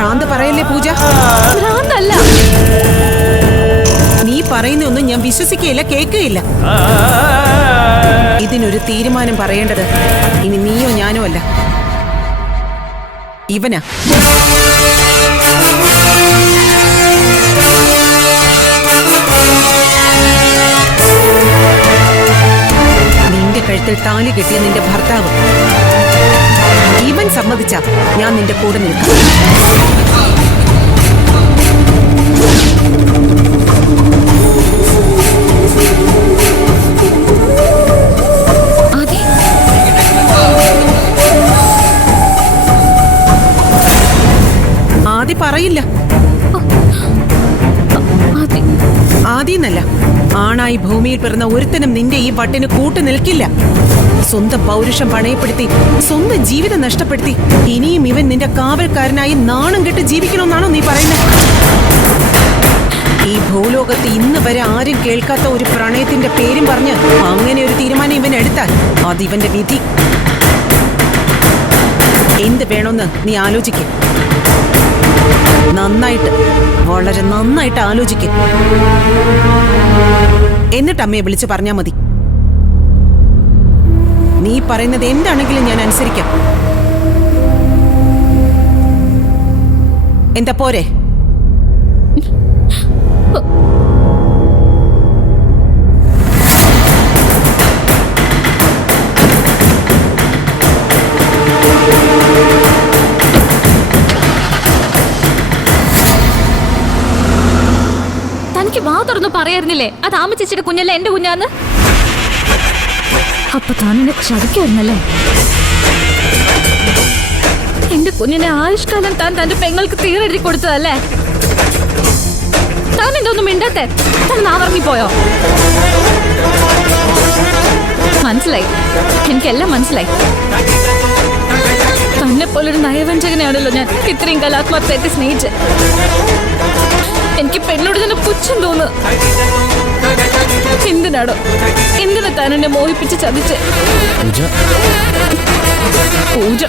ഭ്രാന്ത് പറയല്ലേ പൂജ. ഭ്രാന്തല്ല. നീ പറയുന്നൊന്നും ഞാൻ വിശ്വസിക്കുകയില്ല, കേൾക്കുകയില്ല. ഇതിനൊരു തീരുമാനം പറയേണ്ടത് ഇനി നീയോ ഞാനോ അല്ല, ഇവനാ. നിന്റെ കഴുത്തിൽ താലി കെട്ടിയ നിന്റെ ഭർത്താവ് ഇവൻ സമ്മതിച്ച ഞാൻ നിന്റെ കൂടെ നിൽക്കാം. ആദി പറയില്ല. ആദിന്നല്ല, ആണായി ഭൂമിയിൽ പിറന്ന ഒരുത്തനും നിന്റെ ഈ വട്ടിന് കൂട്ടു നിൽക്കില്ല. സ്വന്തം പൗരുഷം പണയപ്പെടുത്തി സ്വന്തം ജീവിതം നഷ്ടപ്പെടുത്തി ഇനിയും ഇവൻ നിന്റെ കാവൽക്കാരനായി നാണം കെട്ട് ജീവിക്കണമെന്നാണോ നീ പറയുന്നത്? ഈ ഭൂലോകത്ത് ഇന്ന് വരെ ആരും കേൾക്കാത്ത ഒരു പ്രണയത്തിന്റെ പേരും പറഞ്ഞ് അങ്ങനെ ഒരു തീരുമാനം ഇവൻ എടുത്താൽ അതിവന്റെ വിധി. എന്ത് വേണമെന്ന് നീ ആലോചിക്കും. നന്നായിട്ട്, വളരെ നന്നായിട്ട് ആലോചിക്കും. എന്നിട്ട് അമ്മയെ വിളിച്ച് പറഞ്ഞാ മതി. നീ പറയുന്നത് എന്താണെങ്കിലും ഞാൻ അനുസരിക്കാം. എന്താ പോരെ? തനിക്ക് വാ തുറന്നു പറയായിരുന്നില്ലേ അത് ആമ ചേച്ചിയുടെ കുഞ്ഞല്ല എന്റെ കുഞ്ഞാന്ന്? അപ്പൊ താൻ എന്നെ ക്ഷതിക്കായിരുന്നല്ലേ? എന്റെ കുഞ്ഞിനെ ആയുഷ്കാലം താൻ തന്റെ പെങ്ങൾക്ക് തീരെഴുതി കൊടുത്തതല്ലേ? താൻ എന്തൊന്നും മിണ്ടാത്തെ? താൻ നാവർങ്ങിപ്പോയോ? മനസ്സിലായി, എനിക്കെല്ലാം മനസ്സിലായി. തന്നെ പോലൊരു നയവഞ്ചകനെയാണല്ലോ ഞാൻ ഇത്രയും കാലം ആത്മാർത്ഥമായിട്ട് സ്നേഹിച്ച്. എനിക്ക് പെണ്ണോട് തന്നെ പുച്ഛം തോന്നുന്നു. എന്തിനാണോ, എന്തിനാ താൻ എന്നെ മോഹിപ്പിച്ച് ചതിച്ച്? പൂജ